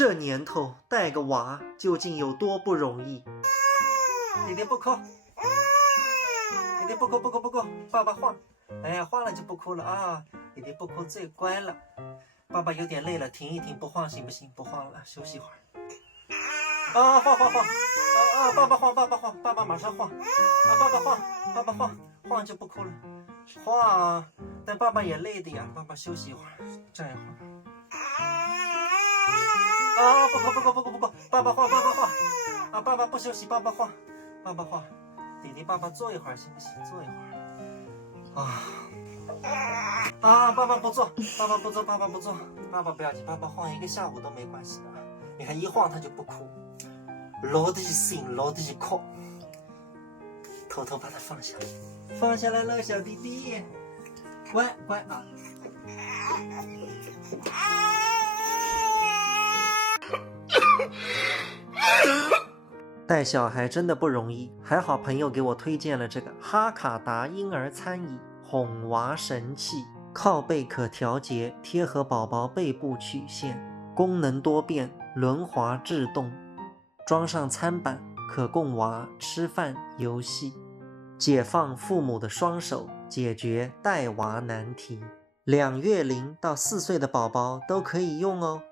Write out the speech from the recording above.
这年头带个娃究竟有多不容易？弟弟不哭，弟弟不哭不哭不哭，爸爸晃，哎，晃了就不哭了啊！弟弟不哭最乖了。爸爸有点累了，停一停，不晃行不行？不晃了，休息会儿。啊，晃晃晃！啊，爸爸晃，爸爸晃，爸爸马上晃。啊，爸爸晃，爸爸晃，晃就不哭了。晃，但爸爸也累的呀，爸爸休息一会儿，站一会儿。啊，不哭不哭不哭不哭，爸爸晃，爸爸晃。啊，爸爸不休息，爸爸晃，爸爸晃。弟弟，爸爸坐一会儿行不行？坐一会儿。爸爸不坐，爸爸不坐，爸爸不坐，爸爸不要紧，爸爸晃一个下午都没关系的。你看一晃他就不哭，老得心，老得哭。偷偷把它放下，放下来了，小弟弟，乖乖啊。带小孩真的不容易，还好朋友给我推荐了这个哈卡达婴儿餐椅哄娃神器，靠背可调节，贴合宝宝背部曲线，功能多变，轮滑制动，装上餐板可供娃吃饭游戏，解放父母的双手，解决带娃难题。2月龄到4岁的宝宝都可以用哦。